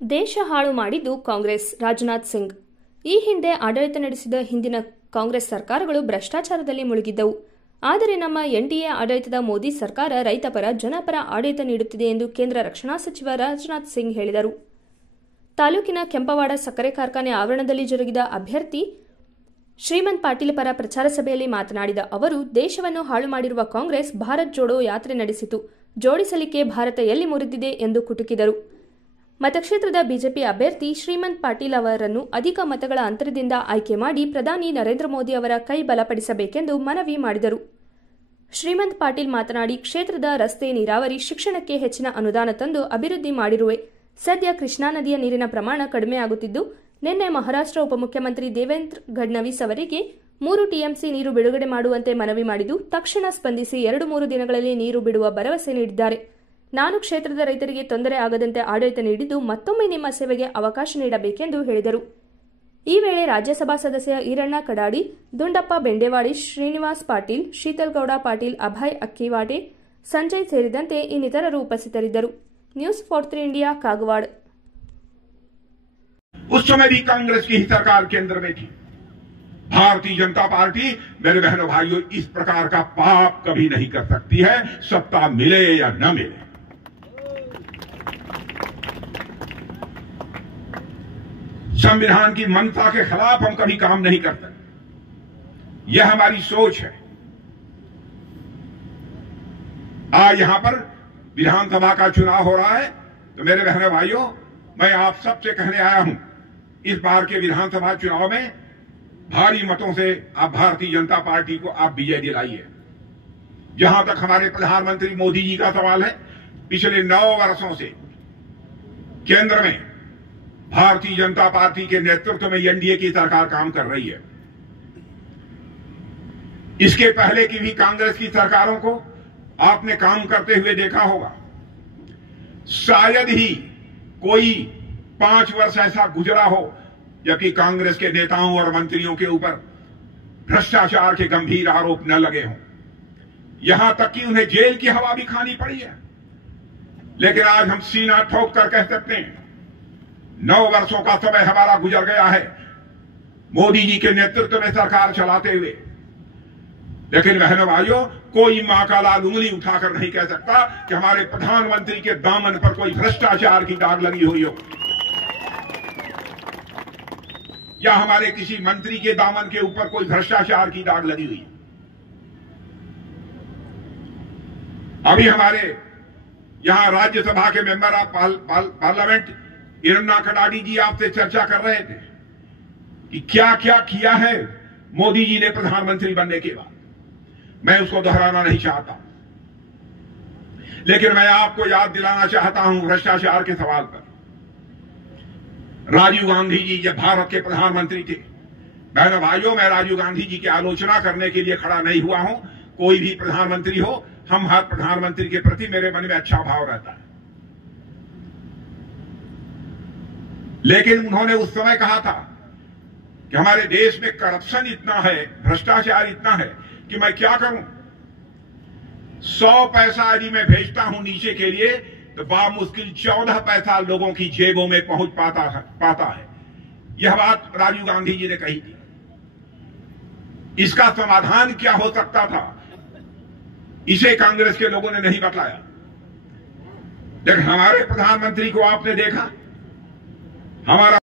ದೇಶ ಹಾಳು ಮಾಡಿದ್ದು ಕಾಂಗ್ರೆಸ್. ರಾಜನಾಥ್ ಸಿಂಗ್. ಈ ಹಿಂದೆ ಆಡಳಿತ ನಡೆಸಿದ ಹಿಂದಿನ ಕಾಂಗ್ರೆಸ್ ಸರ್ಕಾರಗಳು ಭ್ರಷ್ಟಾಚಾರದಲ್ಲಿ ಮುಳುಗಿದ್ದವು. ಆದರೆ ನಮ್ಮ ಎನ್ಡಿಎ ಆಡಳಿತದ ಮೋದಿ ಸರ್ಕಾರ ರೈತಪರ, ಜನಪರ ಆಡಳಿತ ನೀಡುತ್ತಿದೆ ಎಂದು ಕೇಂದ್ರ ರಕ್ಷಣಾ ಸಚಿವ ರಾಜನಾಥ್ ಸಿಂಗ್ ಹೇಳಿದರು. ತಾಲೂಕಿನ ಕೆಂಪವಾಡ ಸಕ್ಕರೆ ಕಾರ್ಖಾನೆ ಆವರಣದಲ್ಲಿ ಜರುಗಿದ ಅಭ್ಯರ್ಥಿ ಶ್ರೀಮಂತ್ ಪಾಟೀಲ್ ಪರ ಪ್ರಚಾರ ಸಭೆಯಲ್ಲಿ ಮಾತನಾಡಿದ ಅವರು, ದೇಶವನ್ನು ಹಾಳು ಮಾಡಿರುವ ಕಾಂಗ್ರೆಸ್ ಭಾರತ್ ಜೋಡೋ ಯಾತ್ರೆ ನಡೆಸಿತು. ಜೋಡಿಸಲಿಕ್ಕೆ ಭಾರತ ಎಲ್ಲಿ ಮುರಿದಿದೆ ಎಂದು ಕುಟುಕಿದರು. ಮತಕ್ಷೇತ್ರದ ಬಿಜೆಪಿ ಅಭ್ಯರ್ಥಿ ಶ್ರೀಮಂತ್ ಪಾಟೀಲ್ ಅವರನ್ನು ಅಧಿಕ ಮತಗಳ ಅಂತರದಿಂದ ಆಯ್ಕೆ ಮಾಡಿ ಪ್ರಧಾನಿ ನರೇಂದ್ರ ಮೋದಿ ಅವರ ಕೈ ಬಲಪಡಿಸಬೇಕೆಂದು ಮನವಿ ಮಾಡಿದರು. ಶ್ರೀಮಂತ್ ಪಾಟೀಲ್ ಮಾತನಾಡಿ, ಕ್ಷೇತ್ರದ ರಸ್ತೆ, ನೀರಾವರಿ, ಶಿಕ್ಷಣಕ್ಕೆ ಹೆಚ್ಚಿನ ಅನುದಾನ ತಂದು ಅಭಿವೃದ್ಧಿ ಮಾಡಿರುವೆ. ಸದ್ಯ ಕೃಷ್ಣಾ ನದಿಯ ನೀರಿನ ಪ್ರಮಾಣ ಕಡಿಮೆಯಾಗುತ್ತಿದ್ದು, ನಿನ್ನೆ ಮಹಾರಾಷ್ಟ್ರ ಉಪಮುಖ್ಯಮಂತ್ರಿ ದೇವೇಂದ್ರ ಫಡ್ನವೀಸ್ ಅವರಿಗೆ 3 ಟಿಎಂಸಿ ನೀರು ಬಿಡುಗಡೆ ಮಾಡುವಂತೆ ಮನವಿ ಮಾಡಿದ್ದು, ತಕ್ಷಣ ಸ್ಪಂದಿಸಿ 2-3 ದಿನಗಳಲ್ಲಿ ನೀರು ಬಿಡುವ ಭರವಸೆ ನೀಡಿದ್ದಾರೆ. ನಾನು ಕ್ಷೇತ್ರದ ರೈತರಿಗೆ ತೊಂದರೆ ಆಗದಂತೆ ಆಡಳಿತ ನೀಡಿದ್ದು, ಮತ್ತೊಮ್ಮೆ ನಿಮ್ಮ ಸೇವೆಗೆ ಅವಕಾಶ ನೀಡಬೇಕೆಂದು ಹೇಳಿದರು. ಈ ವೇಳೆ ರಾಜ್ಯಸಭಾ ಸದಸ್ಯ ಈರಣ್ಣ ಕಡಾಡಿ, ದುಂಡಪ್ಪ ಬೆಂಡೆವಾಡಿ, ಶ್ರೀನಿವಾಸ್ ಪಾಟೀಲ್, ಶೀತಲ್ಗೌಡ ಪಾಟೀಲ್, ಅಭಯ್ ಅಕ್ಕಿವಾಟೆ, ಸಂಜಯ್ ಸೇರಿದಂತೆ ಇನ್ನಿತರರು ಉಪಸ್ಥಿತರಿದ್ದರು. News 43 India Kagwad. उस समय भी कांग्रेस की ही सरकार केंद्र में थी। भारतीय जनता पार्टी, मेरे बहनों भाइयों, इस प्रकार का पाप कभी नहीं कर सकती है, सत्ता मिले या न मिले। संविधान की मनसा के खिलाफ हम कभी काम नहीं करते। यह हमारी सोच है। आज यहां पर विधानसभा का चुनाव हो रहा है, तो मेरे बहनों भाइयों, मैं आप सबसे कहने आया हूं, इस बार के विधानसभा चुनाव में भारी मतों से आप भारतीय जनता पार्टी को आप विजय दिलाइए। जहां तक हमारे प्रधानमंत्री मोदी जी का सवाल है, पिछले 9 वर्षों से केंद्र में भारतीय जनता पार्टी के नेतृत्व में एनडीए की सरकार काम कर रही है। इसके पहले की भी कांग्रेस की सरकारों को आपने काम करते हुए देखा होगा। शायद ही कोई 5 वर्ष ऐसा गुजरा हो जबकि कांग्रेस के नेताओं और मंत्रियों के ऊपर भ्रष्टाचार के गंभीर आरोप न लगे हों। यहां तक कि उन्हें जेल की हवा भी खानी पड़ी है। लेकिन आज हम सीना ठोक कर कह सकते हैं, 9 वर्षों का समय हमारा गुजर गया है मोदी जी के नेतृत्व में सरकार चलाते हुए। लेकिन बहनों भाइयों, कोई मां का लाल उंगली उठाकर नहीं कह सकता कि हमारे प्रधानमंत्री के दामन पर कोई भ्रष्टाचार की दाग लगी हुई हो, या हमारे किसी मंत्री के दामन के ऊपर कोई भ्रष्टाचार की दाग लगी हुई। अभी हमारे यहां राज्यसभा के मेंबर ऑफ पार्लियामेंट ईरन्ना कडाडी जी आपसे चर्चा कर रहे थे कि क्या क्या किया है मोदी जी ने प्रधानमंत्री बनने के बाद। मैं उसको दोहराना नहीं चाहता, लेकिन मैं आपको याद दिलाना चाहता हूं भ्रष्टाचार के सवाल पर। राजीव गांधी जी जब भारत के प्रधानमंत्री थे, बहनों भाइयों, मैं राजीव गांधी जी की आलोचना करने के लिए खड़ा नहीं हुआ हूं। कोई भी प्रधानमंत्री हो, हम हर प्रधानमंत्री के प्रति मेरे मन में अच्छा भाव रहता है। लेकिन उन्होंने उस समय कहा था कि हमारे देश में करप्शन इतना है, भ्रष्टाचार इतना है कि मैं क्या करूं। 100 पैसा यदि मैं भेजता हूं नीचे के लिए, तो बामुश्किल 14 पैसा लोगों की जेबों में पहुंच पाता है। यह बात राजीव गांधी जी ने कही थी। इसका समाधान क्या हो सकता था, इसे कांग्रेस के लोगों ने नहीं बतलाया। लेकिन हमारे प्रधानमंत्री को आपने देखा, हमारा